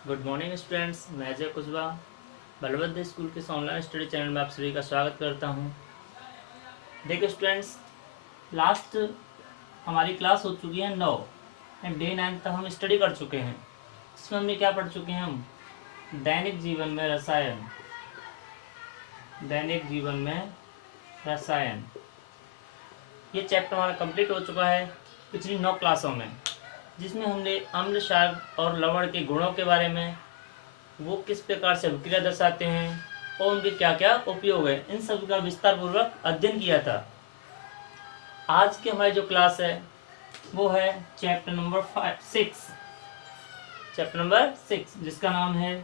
Good morning students, मैं Ajay Kushwaha Balwant school के online study channel में आप सभी का स्वागत करता हूं। देखिए स्टूडेंट्स, लास्ट हमारी क्लास हो चुकी है 9 एंड डे 9 तक हम स्टडी कर चुके हैं। इसमें हमने क्या पढ़ चुके हैं? हम दैनिक जीवन में रसायन, दैनिक जीवन में रसायन ये चैप्टर हमारा कंप्लीट हो चुका है पिछली 9 क्लासों में, जिसमें हमने अम्ल, क्षार और लवण के गुणों के बारे में, वो किस प्रकार से अभिक्रिया दर्शाते हैं और उनके क्या क्या उपयोग है, इन सब का विस्तार पूर्वक अध्ययन किया था। आज की हमारी जो क्लास है वो है चैप्टर नंबर 6, जिसका नाम है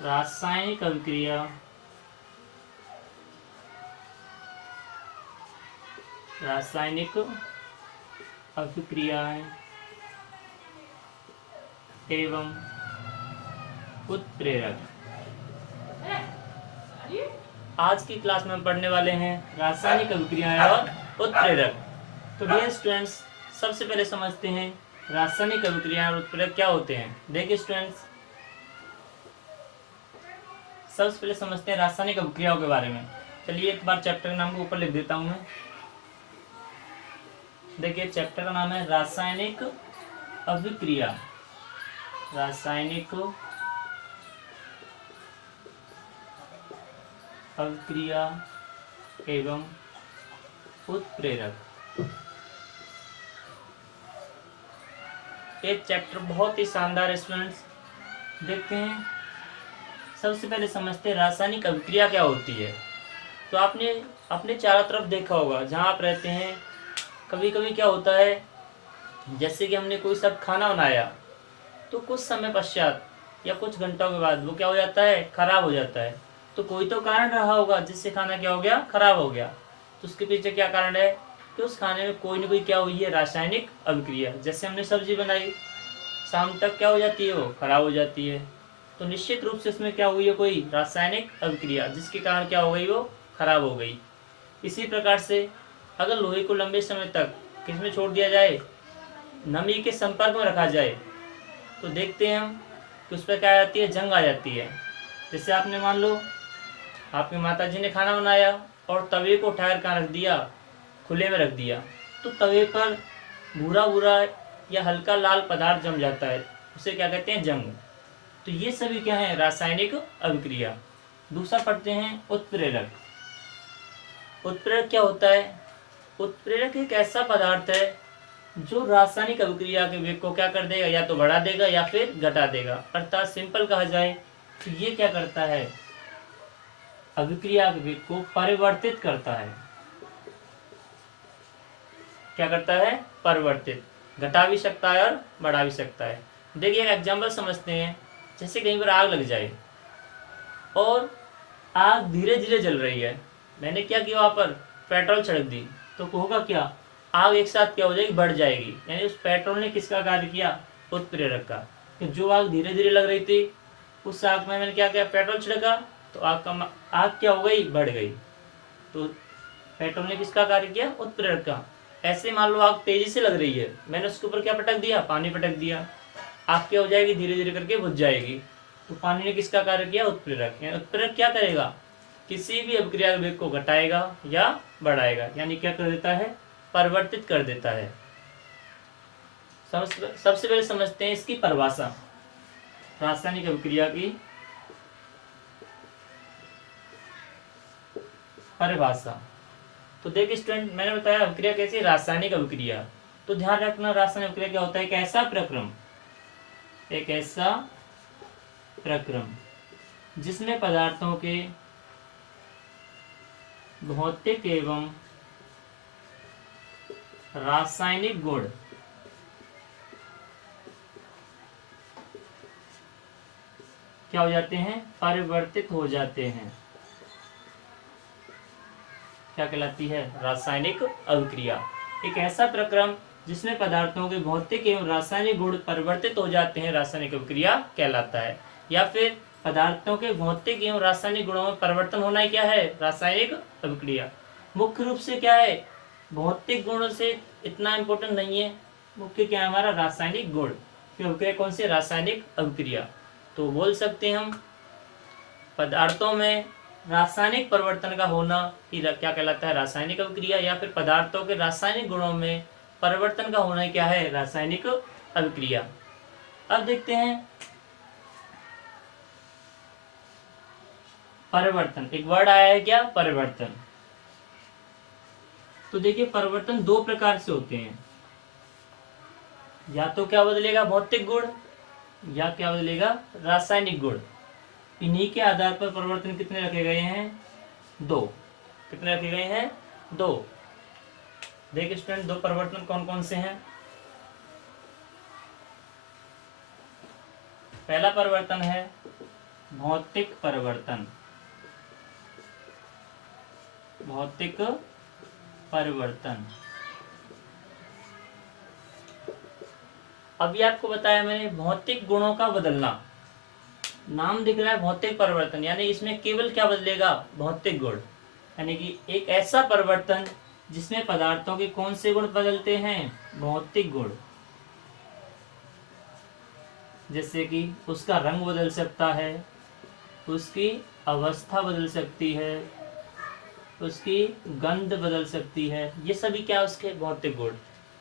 रासायनिक अभिक्रिया, रासायनिक अभिक्रियाएं एवं उत्प्रेरक। आज की क्लास में हम पढ़ने वाले हैं रासायनिक अभिक्रियाएं और उत्प्रेरक। तो डियर स्टूडेंट्स, सबसे पहले समझते हैं रासायनिक अभिक्रियाएं और उत्प्रेरक क्या होते हैं। देखिए स्टूडेंट्स, सबसे पहले समझते हैं रासायनिक अभिक्रियाओं के बारे में। चलिए एक बार चैप्टर का नाम को ऊपर लिख देता हूं मैं। देखिए चैप्टर का नाम है रासायनिक अभिक्रिया, रासायनिक अभिक्रिया एवं उत्प्रेरक। एक चैप्टर बहुत ही शानदार है स्टूडेंट्स। देखते हैं, सबसे पहले समझते हैं रासायनिक अभिक्रिया क्या होती है। तो आपने अपने चारों तरफ देखा होगा, जहाँ आप रहते हैं कभी कभी क्या होता है, जैसे कि हमने कोई सब खाना बनाया तो कुछ समय पश्चात या कुछ घंटों के बाद वो क्या हो जाता है, खराब हो जाता है। तो कोई तो कारण रहा होगा जिससे खाना क्या हो गया, खराब हो गया। तो उसके पीछे क्या कारण है कि उस खाने में कोई ना कोई क्या हुई है, रासायनिक अभिक्रिया। जैसे हमने सब्जी बनाई, शाम तक क्या हो जाती है, वो खराब हो जाती है। तो निश्चित रूप से इसमें क्या हुई है, कोई रासायनिक अभिक्रिया, जिसके कारण क्या हो गई, वो खराब हो गई। इसी प्रकार से अगर लोहे को लंबे समय तक किसमें छोड़ दिया जाए, नमी के संपर्क में रखा जाए, तो देखते हैं हम कि उस पर क्या आ जाती है, जंग आ जाती है। जैसे आपने मान लो आपकी माता जी ने खाना बनाया और तवे को उठाकर कहाँ रख दिया, खुले में रख दिया, तो तवे पर भूरा भूरा या हल्का लाल पदार्थ जम जाता है, उसे क्या कहते हैं, जंग। तो ये सभी क्या है, रासायनिक अभिक्रिया। दूसरा पढ़ते हैं उत्प्रेरक। उत्प्रेरक क्या होता है? उत्प्रेरक एक ऐसा पदार्थ है जो रासायनिक अभिक्रिया के वेग को क्या कर देगा, या तो बढ़ा देगा या फिर घटा देगा। अर्थात सिंपल कहा जाए तो ये क्या करता है, अभिक्रिया के वेग को परिवर्तित करता है। क्या करता है, परिवर्तित, घटा भी सकता है और बढ़ा भी सकता है। देखिए एक एग्जाम्पल समझते हैं। जैसे कहीं पर आग लग जाए और आग धीरे धीरे जल रही है, मैंने क्या किया, वहाँ पर पेट्रोल छिड़क दी, तो होगा क्या, आग एक साथ क्या हो जाएगी, बढ़ जाएगी। यानी उस पेट्रोल ने किसका कार्य किया, उत्प्रेरक का। कि जो आग धीरे धीरे लग रही थी, उस आग में मैंने क्या किया, पेट्रोल छिड़का, तो आग क्या हो गई, बढ़ गई। तो पेट्रोल ने किसका कार्य किया, उत्प्रेरक का। ऐसे मान लो आग तेजी से लग रही है, मैंने उसके ऊपर क्या पटक दिया, पानी पटक दिया, आग क्या हो जाएगी, धीरे धीरे करके बुझ जाएगी। तो पानी ने किसका कार्य किया, उत्प्रेरक। यानी उत्प्रेरक क्या करेगा, किसी भी अभिक्रिया के वेग को घटाएगा या बढ़ाएगा, यानी क्या कर देता है, परिवर्तित कर देता है। सबसे पहले समझते हैं इसकी परिभाषा, रासायनिक अभिक्रिया की परिभाषा। तो देखिए स्टूडेंट, मैंने बताया अभिक्रिया कैसी, रासायनिक अभिक्रिया। तो ध्यान रखना, रासायनिक अभिक्रिया क्या होता है, एक ऐसा प्रक्रम जिसमें पदार्थों के भौतिक एवं रासायनिक गुण क्या हो जाते हैं, परिवर्तित हो जाते हैं। क्या कहलाती है, रासायनिक अभिक्रिया। एक ऐसा प्रक्रम जिसमें पदार्थों के भौतिक एवं रासायनिक गुण परिवर्तित हो जाते हैं, रासायनिक अभिक्रिया कहलाता है। या फिर पदार्थों के भौतिक एवं रासायनिक गुणों में परिवर्तन होना ही क्या है, रासायनिक अभिक्रिया। मुख्य रूप से क्या है, भौतिक गुणों से इतना इम्पोर्टेंट नहीं है, मुख्य क्या है हमारा, रासायनिक गुण। की अभिक्रिया कौन सी? रासायनिक अभिक्रिया। तो बोल सकते हैं हम पदार्थों में रासायनिक परिवर्तन का होना ही क्या कहलाता है? रासायनिक अभिक्रिया। या फिर पदार्थों के रासायनिक गुणों में परिवर्तन का होना क्या है? रासायनिक अभिक्रिया। अब देखते हैं परिवर्तन। एक वर्ड आया है क्या? परिवर्तन। तो देखिए परिवर्तन दो प्रकार से होते हैं, या तो क्या बदलेगा? भौतिक गुण, या क्या बदलेगा? रासायनिक गुण। इन्हीं के आधार पर परिवर्तन कितने रखे गए हैं? दो। कितने रखे गए हैं? दो। देखिए स्टूडेंट, दो परिवर्तन कौन कौन से हैं? पहला परिवर्तन है भौतिक परिवर्तन। भौतिक परिवर्तन। अभी आपको बताया मैंने भौतिक गुणों का बदलना। नाम दिख रहा है भौतिक परिवर्तन, यानी इसमें केवल क्या बदलेगा? भौतिक गुण। यानी कि एक ऐसा परिवर्तन जिसमें पदार्थों के कौन से गुण बदलते हैं? भौतिक गुण। जैसे कि उसका रंग बदल सकता है, उसकी अवस्था बदल सकती है, उसकी गंध बदल सकती है। ये सभी क्या? उसके भौतिक गुण।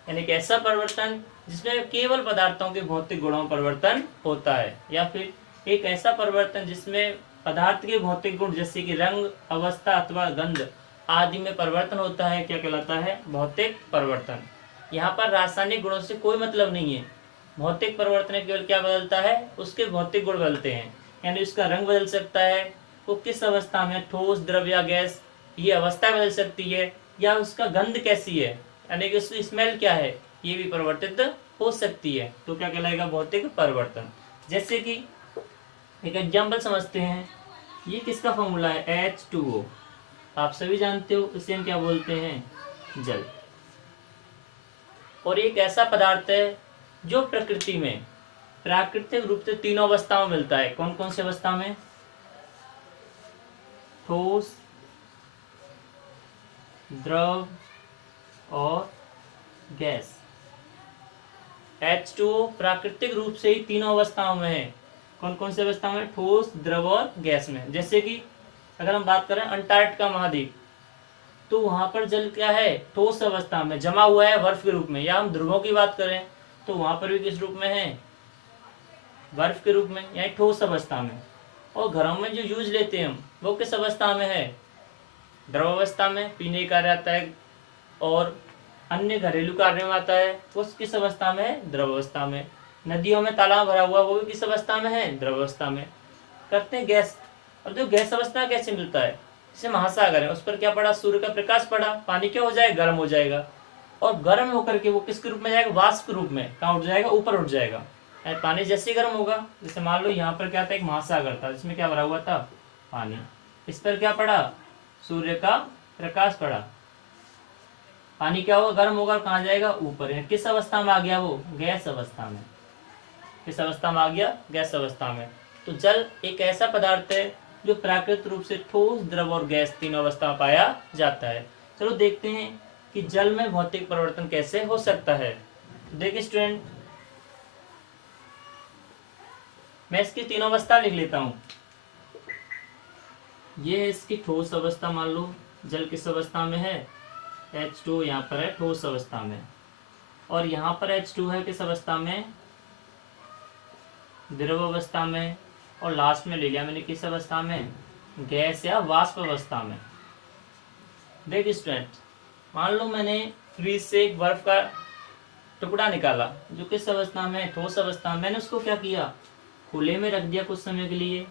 यानी कि ऐसा परिवर्तन जिसमें केवल पदार्थों के भौतिक गुणों में परिवर्तन होता है। या फिर एक ऐसा परिवर्तन जिसमें पदार्थ के भौतिक गुण जैसे कि रंग, अवस्था अथवा गंध आदि में परिवर्तन होता है, क्या कहलाता है? भौतिक परिवर्तन। यहाँ पर रासायनिक गुणों से कोई मतलब नहीं है। भौतिक परिवर्तन केवल क्या बदलता है? उसके भौतिक गुण बदलते हैं। यानी उसका रंग बदल सकता है, वो किस अवस्था में, ठोस, द्रव या गैस, ये अवस्था बदल सकती है। या उसका गंध कैसी है, यानी कि उसकी स्मेल क्या है, ये भी परिवर्तित हो सकती है। तो क्या कहलाएगा? भौतिक परिवर्तन। जैसे कि एक एग्जाम्पल समझते हैं। ये किसका फॉर्मूला है? H2O। आप सभी जानते हो इसे हम क्या बोलते हैं? जल। और एक ऐसा पदार्थ है जो प्रकृति में प्राकृतिक रूप से तीनों अवस्थाओं में मिलता है। कौन कौन सी अवस्था में? ठोस, द्रव और गैस। H2O प्राकृतिक रूप से ही तीनों अवस्थाओं में है। कौन कौन सी अवस्था में? ठोस, द्रव और गैस में। जैसे कि अगर हम बात करें अंटार्कटिका महाद्वीप, तो वहां पर जल क्या है? ठोस अवस्था में जमा हुआ है बर्फ के रूप में। या हम ध्रुवों की बात करें तो वहां पर भी किस रूप में है? बर्फ के रूप में, यानी ठोस अवस्था में। और घरों में जो यूज लेते हैं हम, वो किस अवस्था में है? द्रव अवस्था में, पीने का आता है और अन्य घरेलू कार्यों में आता है। वो किस अवस्था में है? द्रव अवस्था में। नदियों में तालाब भरा हुआ, वो भी किस अवस्था में है? द्रव अवस्था में। करते हैं गैस। अब जो गैस अवस्था कैसे मिलता है? जैसे महासागर है, उस पर क्या पड़ा? सूर्य का प्रकाश पड़ा, पानी क्या हो जाएगा? गर्म हो जाएगा। और गर्म होकर के वो किसके रूप में जाएगा? वाष्प के रूप में। कहाँ उठ जाएगा? ऊपर उठ जाएगा। पानी जैसे गर्म होगा, जैसे मान लो यहाँ पर क्या था? एक महासागर था जिसमें क्या भरा हुआ था? पानी। इस पर क्या पड़ा? सूर्य का प्रकाश पड़ा, पानी क्या होगा? गर्म होगा, कहाँ जाएगा? ऊपर। है किस अवस्था में आ गया वो? गैस अवस्था में। किस अवस्था में आ गया? गैस अवस्था में। तो जल एक ऐसा पदार्थ है जो प्राकृतिक रूप से ठोस, द्रव और गैस तीनों अवस्था में पाया जाता है। चलो देखते हैं कि जल में भौतिक परिवर्तन कैसे हो सकता है। देखिए स्टूडेंट, मैं इसकी तीनों अवस्था लिख लेता हूं। ये है इसकी ठोस अवस्था। मान लो जल किस अवस्था में है? H2 यहाँ पर है ठोस अवस्था में, और यहाँ पर H2 है किस अवस्था में? द्रव अवस्था में। और लास्ट में ले लिया मैंने किस अवस्था में? गैस या वाष्प अवस्था में। देख स्टूडेंट, मान लो मैंने फ्रीज से एक बर्फ का टुकड़ा निकाला जो किस अवस्था में? ठोस अवस्था में। मैंने उसको क्या किया? खुले में रख दिया कुछ समय के लिए,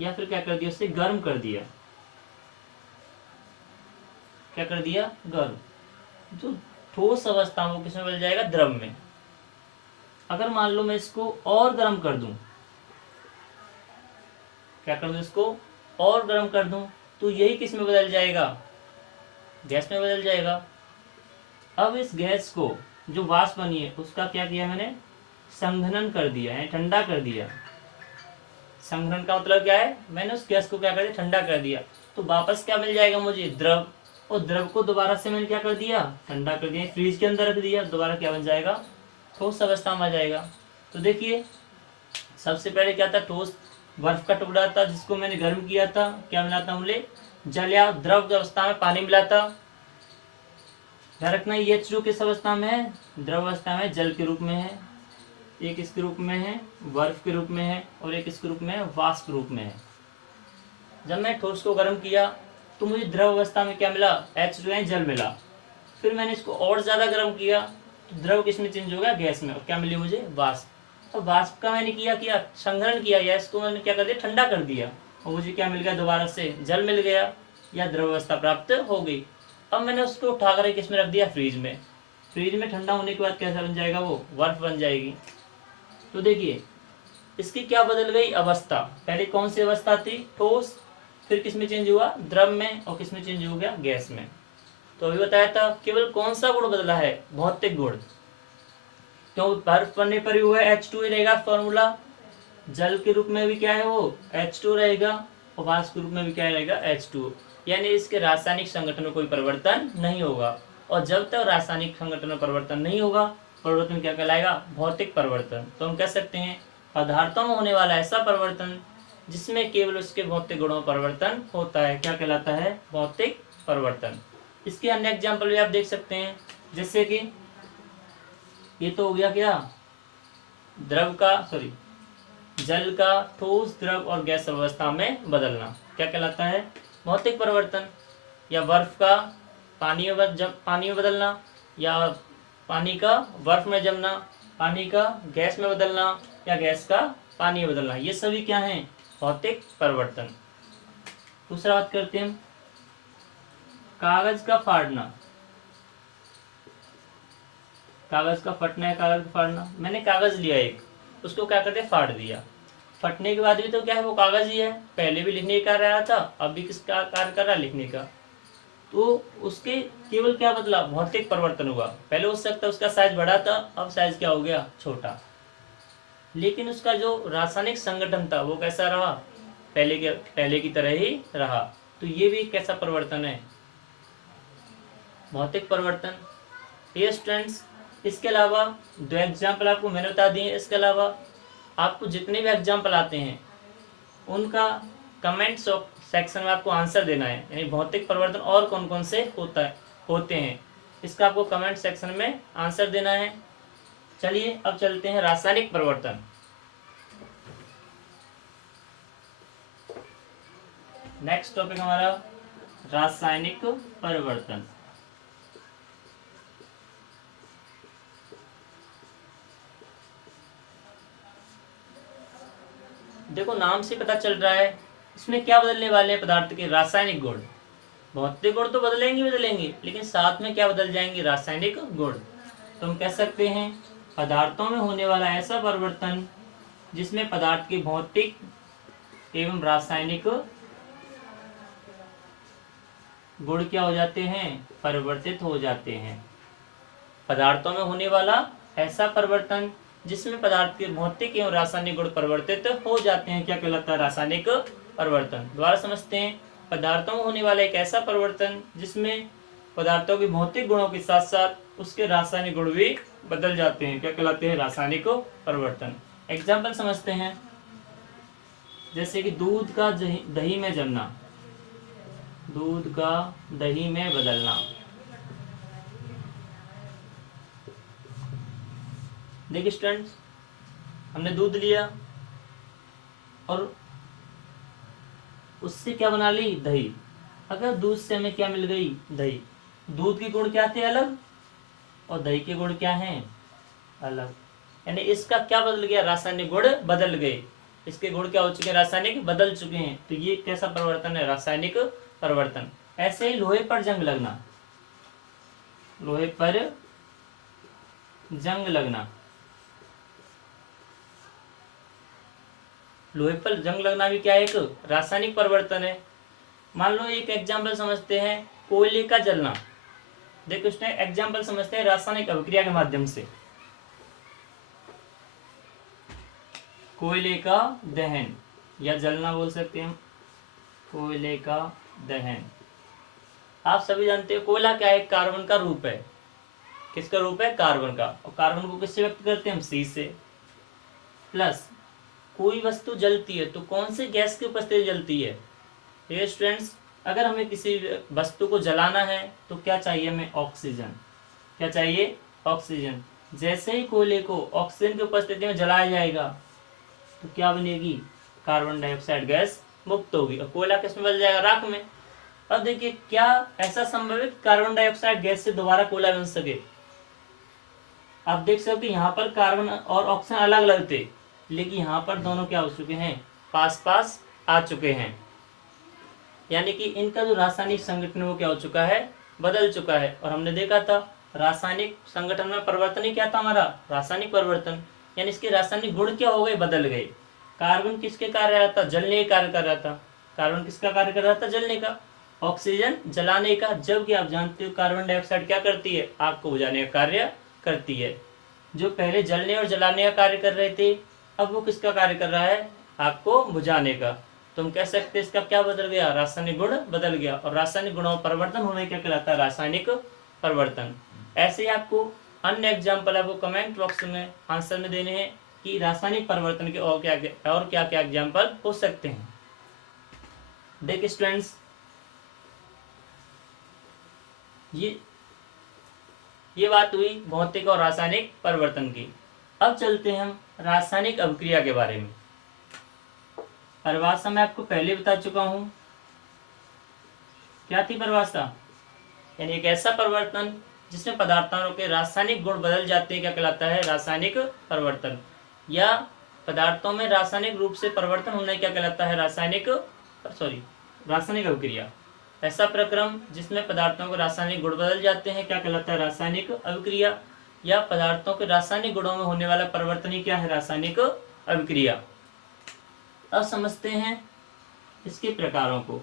या फिर क्या कर दिया? उससे गर्म कर दिया। क्या कर दिया? गर्म। जो ठोस अवस्था में वो किसमें बदल जाएगा? द्रव में। अगर मान लो मैं इसको और गर्म कर दूं, क्या कर दूं? इसको और गर्म कर दूं, तो यही किस में बदल जाएगा? गैस में बदल जाएगा। अब इस गैस को जो वाष्प बनी है उसका क्या किया मैंने? संघनन कर दिया, यानी ठंडा कर दिया। संघनन का मतलब क्या है? मैंने उस गैस को क्या कर दिया? ठंडा कर दिया। तो वापस क्या मिल जाएगा मुझे? द्रव। और द्रव को दोबारा से मैंने क्या कर दिया? ठंडा कर दिया, फ्रीज के अंदर रख दिया। दोबारा क्या बन जाएगा? ठोस अवस्था में आ जाएगा। तो देखिए सबसे पहले क्या था, ठोस बर्फ का टुकड़ा था जिसको मैंने गर्म किया था, क्या मिला था हमने, जल या द्रव अवस्था में पानी मिला था। ध्यान रखना ये H2 किस अवस्था में है, द्रव अवस्था में, जल के रूप में है, एक इसके रूप में है, बर्फ के रूप में है, और एक इसके रूप में है, वाष्प रूप में है। जब मैं ठोस को गर्म किया तो मुझे द्रव अवस्था में क्या मिला, H2 यानी जल मिला। फिर मैंने इसको और ज़्यादा गर्म किया तो द्रव किस में चेंज हो गया, गैस में, और क्या मिली मुझे, वाष्प। तो वाष्प का मैंने किया संघनन किया, या इसको मैंने क्या कर दिया, ठंडा कर दिया, और मुझे क्या मिल गया, दोबारा से जल मिल गया, या द्रव अवस्था प्राप्त हो गई। अब मैंने उसको उठाकर किस में रख दिया, फ्रीज में। फ्रीज में ठंडा होने के बाद कैसा बन जाएगा, वो बर्फ बन जाएगी। तो देखिए इसकी क्या बदल गई अवस्था, पहले कौन सी अवस्था थी, ठोस, फिर किस में चेंज हुआ, द्रव में, और किस में चेंज हो गया, गैस में। तो अभी बताया था केवल कौन सा गुण बदला है, भौतिक गुण। क्यों, बर्फ बनने पर भी हुआ H2 ही रहेगा फॉर्मूला, जल के रूप में भी क्या है वो H2 रहेगा, और वाष्प के रूप में भी क्या रहेगा, H2। यानी इसके रासायनिक संगठन में कोई परिवर्तन नहीं होगा। और जब तक रासायनिक संगठन में परिवर्तन नहीं होगा, परिवर्तन क्या कहलाएगा, भौतिक परिवर्तन। तो हम कह सकते हैं पदार्थों में होने वाला ऐसा परिवर्तन जिसमें केवल उसके भौतिक गुणों में परिवर्तन होता है, क्या कहलाता है, भौतिक परिवर्तन। इसके अन्य एग्जाम्पल भी आप देख सकते हैं, जैसे कि ये तो हो गया क्या, द्रव का, सॉरी, जल का ठोस, द्रव और गैस अवस्था में बदलना, क्या कहलाता है, भौतिक परिवर्तन। या बर्फ का पानी में बदलना, या पानी का बर्फ में जमना, पानी का गैस में बदलना, या गैस का पानी में बदलना, ये सभी क्या हैं, भौतिक परिवर्तन। दूसरा बात करते हैं, कागज का फाड़ना, कागज का फटना है, कागज का फाड़ना। मैंने कागज लिया एक, उसको क्या करते, फाड़ दिया। फटने के बाद भी तो क्या है, वो कागज ही है, पहले भी लिखने का कार्य रहा था, अब भी किसका कार्य कर रहा, लिखने का। तो उसके केवल क्या बदला, भौतिक परिवर्तन हुआ। पहले हो सकता है उसका साइज बड़ा था, अब साइज क्या हो गया, छोटा। लेकिन उसका जो रासायनिक संगठन था वो कैसा रहा, पहले की तरह ही रहा। तो ये भी कैसा परिवर्तन है, भौतिक परिवर्तन। ये स्टूडेंट्स, इसके अलावा दो एग्जाम्पल आपको मैंने बता दिए, इसके अलावा आपको जितने भी एग्जाम्पल आते हैं उनका कमेंट सेक्शन में आपको आंसर देना है, यानी भौतिक परिवर्तन और कौन कौन से होते हैं, इसका आपको कमेंट सेक्शन में आंसर देना है। चलिए अब चलते हैं रासायनिक परिवर्तन। नेक्स्ट टॉपिक हमारा रासायनिक परिवर्तन। देखो नाम से पता चल रहा है इसमें क्या बदलने वाले हैं, पदार्थ के रासायनिक गुण। भौतिक गुण तो बदलेंगे, लेकिन साथ में क्या बदल जाएंगे, रासायनिक गुण। तो हम कह सकते हैं पदार्थों में होने वाला ऐसा परिवर्तन जिसमें पदार्थ के भौतिक एवं रासायनिक गुण क्या हो जाते हैं, परिवर्तित हो जाते हैं। पदार्थों में होने वाला ऐसा परिवर्तन जिसमें पदार्थ के भौतिक एवं रासायनिक गुण परिवर्तित हो जाते हैं, क्या कहलाता है, रासायनिक परिवर्तन। दोबारा समझते हैं, पदार्थों में होने वाला एक ऐसा परिवर्तन जिसमें पदार्थों के भौतिक गुणों के साथ साथ उसके रासायनिक गुण भी बदल जाते हैं, क्या कहलाते हैं, रासायनिक परिवर्तन। एग्जाम्पल समझते हैं, जैसे कि दूध का दही में जमना, दूध का दही में बदलना। देखिए स्टूडेंट्स, हमने दूध लिया और उससे क्या बना ली, दही। अगर दूध से हमें क्या मिल गई, दही, दूध के गुण क्या थे, अलग, और दही के गुण क्या हैं, अलग। यानी इसका क्या बदल गया, रासायनिक गुण बदल गए, इसके गुण क्या हो चुके हैं, रासायनिक बदल चुके हैं। तो ये कैसा परिवर्तन है, रासायनिक परिवर्तन। ऐसे ही लोहे पर जंग लगना, लोहे पर जंग लगना, लोहे पर जंग लगना भी क्या है, एक रासायनिक परिवर्तन है। मान लो एक एग्जाम्पल समझते हैं, कोयले का जलना। देखो उसने एग्जाम्पल समझते हैं रासायनिक अभिक्रिया के माध्यम से, कोयले का दहन या जलना बोल सकते हैं हम, कोयले का दहन। आप सभी जानते हो कोयला क्या है, कार्बन का रूप है। किसका रूप है, कार्बन का। और कार्बन को किससे व्यक्त करते हैं हम, सी से। प्लस कोई वस्तु जलती है तो कौन से गैस की उपस्थिति जलती है। ये स्टूडेंट्स, अगर हमें किसी वस्तु को जलाना है तो क्या चाहिए हमें, ऑक्सीजन। क्या चाहिए, ऑक्सीजन। जैसे ही कोयले को ऑक्सीजन की उपस्थिति में जलाया जाएगा तो क्या बनेगी, कार्बन डाइऑक्साइड गैस मुक्त होगी और कोयला किस में बदल जाएगा, राख में। अब देखिए क्या ऐसा संभव है कि कार्बन डाइऑक्साइड गैस से दोबारा कोयला बन सके। आप देख सकते यहाँ पर कार्बन और ऑक्सीजन अलग अलग थे, लेकिन यहाँ पर दोनों क्या हो चुके हैं, पास पास आ चुके हैं। यानी कि इनका जो रासायनिक संगठन वो क्या हो चुका है, बदल चुका है। और हमने देखा था रासायनिक संगठन में परिवर्तन ही क्या था हमारा, रासायनिक परिवर्तन। यानी इसके रासायनिक गुण क्या हो गए, बदल गए। कार्बन किसके कार्य रहा था, जलने के कार्य कर रहा था। कार्बन किसका कार्य कर रहा था, जलने का। ऑक्सीजन जलाने का, जबकि आप जानते हो कार्बन डाइऑक्साइड क्या करती है, आग को बुझाने का कार्य करती है। जो पहले जलने और जलाने का कार्य कर रहे थे, अब वो किसका कार्य कर रहा है, आग को बुझाने का। तो हम कह सकते हैं इसका क्या बदल गया, रासायनिक गुण बदल गया। और रासायनिक गुणों में परिवर्तन होने क्या कहलाता है, रासायनिक परिवर्तन। ऐसे ही आपको अन्य एग्जाम्पल आपको कमेंट बॉक्स में आंसर में देने हैं कि रासायनिक परिवर्तन के और क्या क्या एग्जाम्पल हो सकते हैं। देखिए स्टूडेंट्स, ये बात हुई भौतिक और रासायनिक परिवर्तन की। अब चलते हैं हम रासायनिक अभिक्रिया के बारे में। परिभाषा मैं आपको पहले बता चुका हूं, क्या थी परिभाषा, यानी एक ऐसा परिवर्तन जिसमें पदार्थों के रासायनिक गुण बदल जाते हैं क्या कहलाता है, रासायनिक परिवर्तन। या पदार्थों में रासायनिक रूप से परिवर्तन होना क्या कहलाता है, रासायनिक अभिक्रिया। ऐसा प्रक्रम जिसमें पदार्थों के रासायनिक गुण बदल जाते हैं क्या कहलाता है, रासायनिक अभिक्रिया। या पदार्थों के रासायनिक गुणों में होने वाला परिवर्तन ही क्या है, रासायनिक अभिक्रिया। अब समझते हैं इसके प्रकारों को।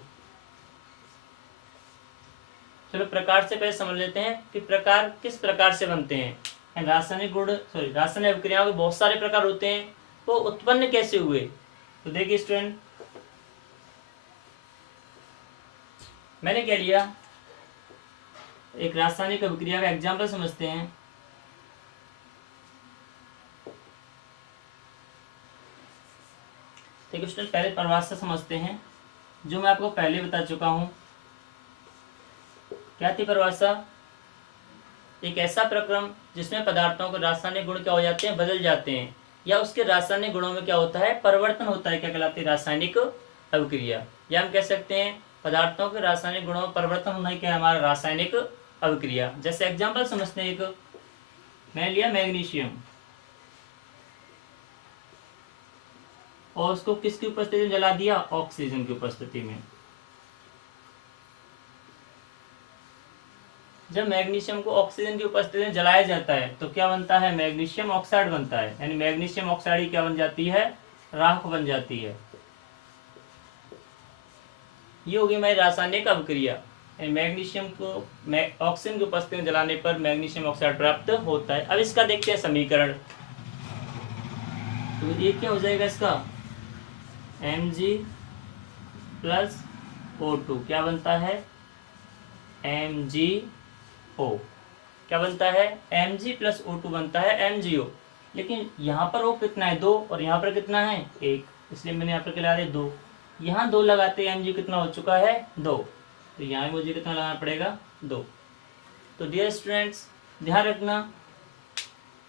चलो प्रकार से पहले समझ लेते हैं कि प्रकार किस प्रकार से बनते हैं। रासायनिक अभिक्रियाओं के बहुत सारे प्रकार होते हैं, वो उत्पन्न कैसे हुए। तो देखिए स्टूडेंट, मैंने क्या लिया, एक रासायनिक अभिक्रिया का एग्जाम्पल समझते हैं। देखिए स्टूडेंट, पहले परिभाषा समझते हैं जो मैं आपको पहले बता चुका हूं। क्या थी परिभाषा, एक ऐसा प्रक्रम जिसमें पदार्थों के रासायनिक गुण क्या हो जाते हैं, बदल जाते हैं, या उसके रासायनिक गुणों में क्या होता है, परिवर्तन होता है, क्या कहलाती है, रासायनिक अभिक्रिया। या हम कह सकते हैं पदार्थों के रासायनिक गुणों में परिवर्तन होना क्या है, हमारा रासायनिक अभिक्रिया। जैसे एग्जाम्पल समझते हैं, एक मैं लिया मैग्नीशियम और उसको किसकी उपस्थिति में जला दिया, ऑक्सीजन की उपस्थिति में। जब मैग्नीशियम को ऑक्सीजन की उपस्थिति में जलाया जाता है तो क्या बनता है, मैग्नीशियम ऑक्साइड बनता है। यानी मैग्नीशियम ऑक्साइड क्या बन जाती है, राख बन जाती है। ये होगी हमारी रासायनिक अभिक्रिया। मैग्नीशियम को ऑक्सीजन की उपस्थिति में जलाने पर मैग्नीशियम ऑक्साइड प्राप्त होता है। अब इसका देखते हैं समीकरण। तो ये क्या हो जाएगा इसका, Mg प्लस O2 क्या बनता है, MgO। क्या बनता है, Mg प्लस O2 बनता है MgO। लेकिन यहाँ पर O कितना है, 2, और यहाँ पर कितना है, 1, इसलिए मैंने यहाँ पर क्या लगा दिया, 2। यहाँ 2 लगाते Mg कितना हो चुका है, 2, तो यहाँ मुझे कितना लगाना पड़ेगा, 2। तो डियर स्टूडेंट्स ध्यान रखना,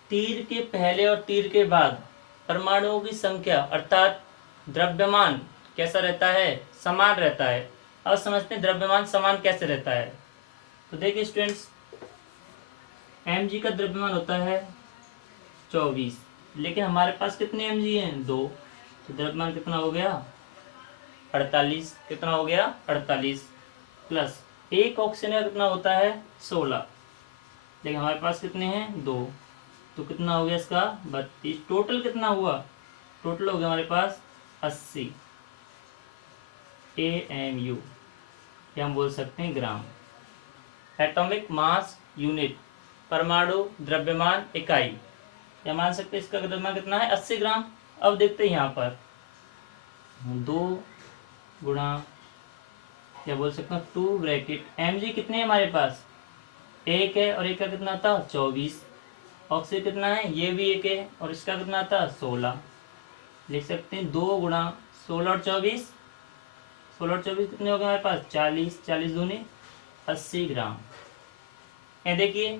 तीर के पहले और तीर के बाद परमाणुओं की संख्या अर्थात द्रव्यमान कैसा रहता है, समान रहता है। अब समझते हैं द्रव्यमान समान कैसे रहता है। तो देखिए स्टूडेंट्स, Mg का द्रव्यमान होता है 24, लेकिन हमारे पास कितने Mg हैं, 2, तो द्रव्यमान कितना हो गया, 48। कितना हो गया, 48 प्लस एक ऑक्सीजन का कितना होता है, 16, लेकिन हमारे पास कितने हैं, 2, तो कितना हो गया इसका, 32। टोटल कितना हुआ, टोटल हो गया हमारे पास 80 AMU, या हम बोल सकते हैं ग्राम। एटॉमिक मास यूनिट, परमाणु द्रव्यमान इकाई, या मान सकते हैं इसका द्रव्यमान कितना है, 80 ग्राम। अब देखते हैं यहाँ पर 2 गुणा, या बोल सकते हैं 2 ब्रैकेट Mg कितने हैं हमारे पास, 1 है, और 1 का कितना था, 24। ऑक्सीजन कितना है, ये भी 1 है, और इसका कितना था, 16। लिख सकते हैं 2 गुणा 16 और 24, 16 और 24 कितने हो गए हमारे पास 40, 40 दूनी 80 ग्राम। ये देखिए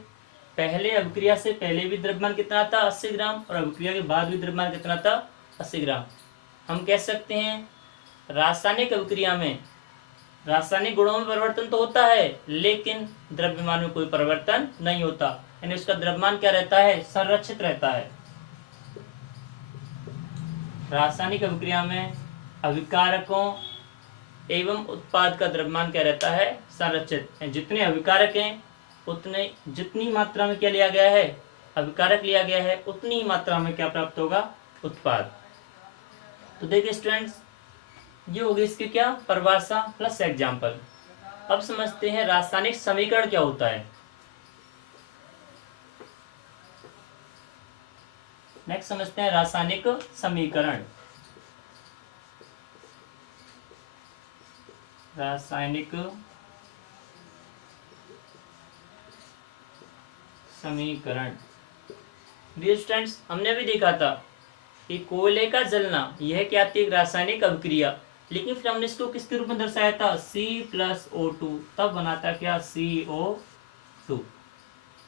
पहले अभिक्रिया से पहले भी द्रव्यमान कितना था 80 ग्राम और अभिक्रिया के बाद भी द्रव्यमान कितना था 80 ग्राम। हम कह सकते हैं रासायनिक अभिक्रिया में रासायनिक गुणों में परिवर्तन तो होता है लेकिन द्रव्यमान में कोई परिवर्तन नहीं होता, यानी उसका द्रव्यमान क्या रहता है संरक्षित रहता है। रासायनिक अभिक्रिया में अभिकारकों एवं उत्पाद का द्रव्यमान क्या रहता है संरक्षित। जितने अभिकारक हैं उतने जितनी मात्रा में क्या लिया गया है अभिकारक लिया गया है उतनी ही मात्रा में क्या प्राप्त होगा उत्पाद। तो देखिए स्टूडेंट्स ये होगी इसकी क्या परिभाषा प्लस एग्जाम्पल। अब समझते हैं रासायनिक समीकरण क्या होता है। नेक्स्ट समझते हैं रासायनिक समीकरण। रासायनिक समीकरण डियर स्टूडेंट्स हमने भी देखा था कि कोयले का जलना यह क्या थी एक रासायनिक अभिक्रिया, लेकिन फिर हमने इसको किसके रूप में दर्शाया था C+O2, तब बना था क्या CO2।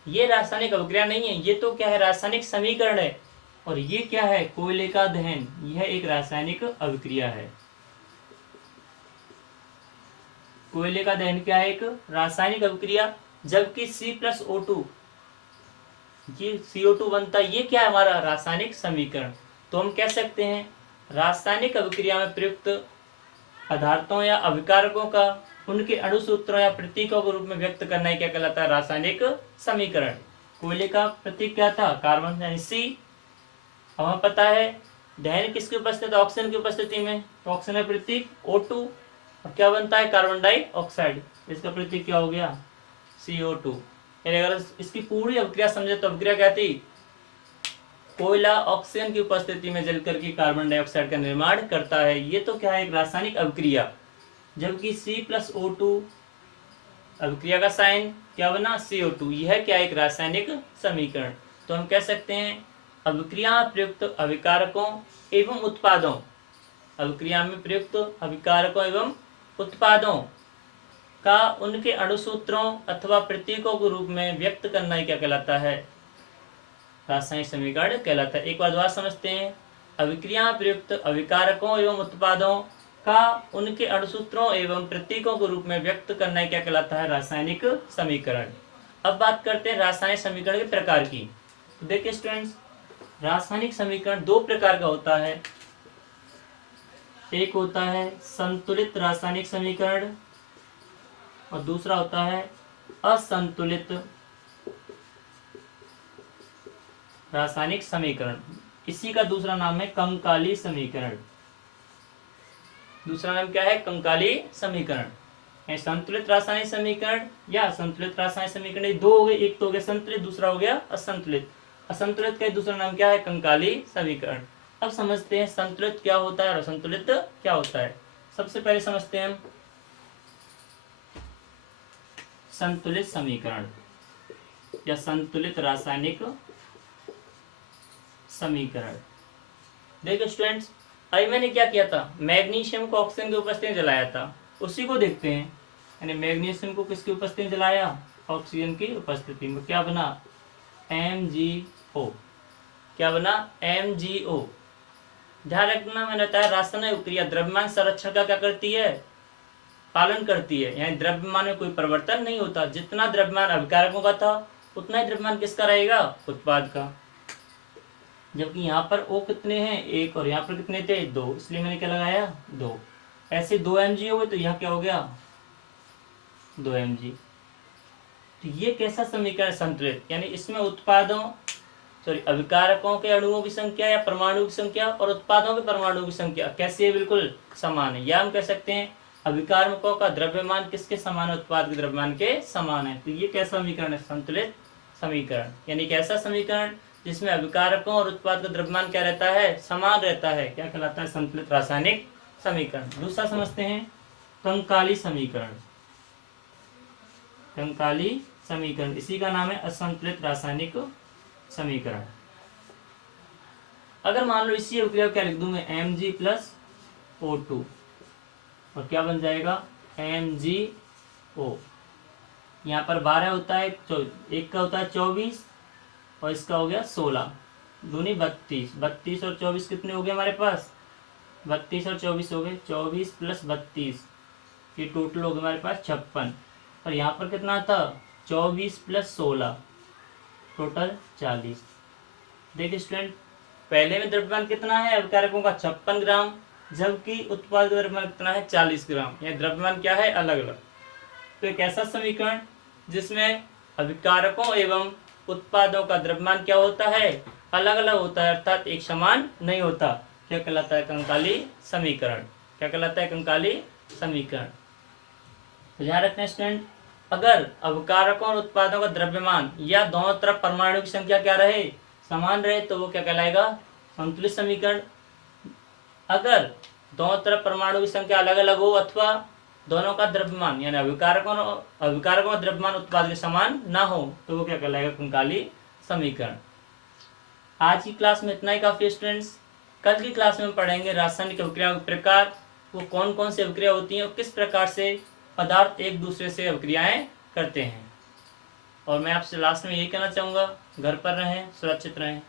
ये रासायनिक अभिक्रिया नहीं है, ये तो क्या है रासायनिक समीकरण है। और ये क्या है कोयले का दहन, यह एक रासायनिक अभिक्रिया है। कोयले का दहन क्या है एक रासायनिक अभिक्रिया, जबकि C+O2 ये CO2 बनता है, ये क्या है हमारा रासायनिक समीकरण। तो हम कह सकते हैं रासायनिक अभिक्रिया में प्रयुक्त पदार्थों या अभिकारकों का उनके अणुसूत्रों या प्रतीकों के रूप में व्यक्त करना ही क्या कहलाता है रासायनिक समीकरण। कोयले का प्रतीक क्या था कार्बन यानी C। हमें पता है दहन किसकी उपस्थिति ऑक्सीजन की उपस्थिति में, तो ऑक्सीजन का प्रतीक O2 और क्या बनता है कार्बन डाइऑक्साइड, इसका प्रतीक क्या हो गया CO2। अगर इसकी पूरी अभिक्रिया समझे तो अभिक्रिया क्या थी कोयला ऑक्सीजन की उपस्थिति में जलकर के कार्बन डाइऑक्साइड का निर्माण करता है। ये तो क्या है एक रासायनिक अभिक्रिया। जबकि C+O2 अभिक्रिया का साइन क्या बना CO2, यह क्या एक रासायनिक समीकरण। तो हम कह सकते हैं अभिक्रिया में प्रयुक्त अभिकारकों एवं उत्पादों, अभिक्रिया में प्रयुक्त अभिकारकों एवं उत्पादों का उनके अणुसूत्रों अथवा प्रतीकों के रूप में व्यक्त करना ही क्या कहलाता है रासायनिक समीकरण कहलाता है। एक बार दोबारा समझते हैं अभिक्रिया में प्रयुक्त अभिकारकों एवं उत्पादों का उनके अणुसूत्रों एवं प्रतीकों के रूप में व्यक्त करना ही क्या कहलाता है रासायनिक समीकरण। अब बात करते हैं रासायनिक समीकरण के प्रकार की। तो देखिए स्टूडेंट्स रासायनिक समीकरण दो प्रकार का होता है, एक होता है संतुलित रासायनिक समीकरण और दूसरा होता है असंतुलित रासायनिक समीकरण। इसी का दूसरा नाम है कंकाली समीकरण। दूसरा नाम क्या है कंकाली समीकरण। संतुलित रासायनिक समीकरण या असंतुलित रासायनिक समीकरण दो हो गए, एक तो हो गया संतुलित दूसरा हो गया असंतुलित। असंतुलित का दूसरा नाम क्या है कंकाली समीकरण। अब समझते हैं संतुलित क्या होता है और असंतुलित क्या होता है। सबसे पहले समझते हैं हम संतुलित समीकरण या संतुलित रासायनिक समीकरण। देखो स्टूडेंट्स अभी मैंने क्या किया था मैग्नीशियम को ऑक्सीजन की उपस्थिति में जलाया था, उसी को देखते हैं। यानी मैग्नीशियम को किसकी उपस्थिति में जलाया ऑक्सीजन की उपस्थिति में, क्या बना MgO। क्या बना MgO। ध्यान रखना मैंने बताया रासायनिक अभिक्रिया द्रव्यमान संरक्षण का क्या करती है पालन करती है, यानी द्रव्यमान में कोई परिवर्तन नहीं होता। जितना द्रव्यमान अभिकारकों का था उतना ही द्रव्यमान किसका रहेगा उत्पाद का। जबकि यहाँ पर O कितने हैं एक और यहाँ पर कितने थे दो, इसलिए मैंने क्या लगाया दो। ऐसे 2 Mg हो गए तो यहाँ क्या हो गया 2 Mg। तो ये कैसा समीकरण संतुलित, यानी इसमें उत्पादों अभिकारकों के अणुओं की संख्या या परमाणु की संख्या और उत्पादों के परमाणु की संख्या कैसी है बिल्कुल समान है। या हम कह सकते हैं अभिकारकों का द्रव्यमान किसके समान है उत्पाद के द्रव्यमान के समान है। तो ये कैसा समीकरण है संतुलित समीकरण, यानी कैसा समीकरण जिसमें अभिकारकों और उत्पाद का द्रव्यमान क्या रहता है समान रहता है, क्या कहलाता है संतुलित रासायनिक समीकरण। दूसरा समझते हैं कंकाली समीकरण। कंकाली समीकरण इसी का नाम है असंतुलित रासायनिक समीकरण। अगर मान लो इसी अभिक्रिया को क्या लिख दूं मैं, Mg+O2, और क्या बन जाएगा, MgO। यहाँ पर 12 होता है, एक का होता है 24 और इसका हो गया 16, दूनी 32, 32 और 24 कितने हो गए हमारे पास, 32 और 24 हो गए, 24 + 32, ये टोटल हो गया हमारे पास 56। और यहाँ पर कितना था, 24 + 16, टोटल 40। देखिए स्टूडेंट, पहले में द्रव्यमान कितना है अभिकारकों का, 56 ग्राम, जबकि उत्पाद द्रव्यमान कितना है, 40 ग्राम। यह द्रव्यमान क्या है, अलग अलग। तो एक ऐसा समीकरण जिसमें अभिकारकों एवं उत्पादों का द्रव्यमान क्या होता है, अलग अलग होता है, अर्थात एक समान नहीं होता, क्या कहलाता है, कंकाली समीकरण। क्या कहलाता है, कंकाली समीकरण। तो ध्यान रखना स्टूडेंट, अगर अभिकारकों और उत्पादों का द्रव्यमान या दोनों तरफ परमाणु की संख्या क्या रहे, समान रहे, तो वो क्या कहलाएगा, संतुलित समीकरण। अगर दोनों तरफ परमाणु की संख्या अलग अलग हो अथवा दोनों का द्रव्यमान यानी अभिकारकों और द्रव्यमान उत्पाद के समान ना हो, तो वो क्या कहलाएगा, कंकाली समीकरण। आज की क्लास में इतना ही काफी स्टूडेंट्स। कल की क्लास में हम पढ़ेंगे रासायनिक अभिक्रियाओं के प्रकार, वो कौन कौन सी अभिक्रिया होती हैं और किस प्रकार से पदार्थ एक दूसरे से अभिक्रियाएं करते हैं। और मैं आपसे लास्ट में यही कहना चाहूँगा, घर पर रहें, सुरक्षित रहें।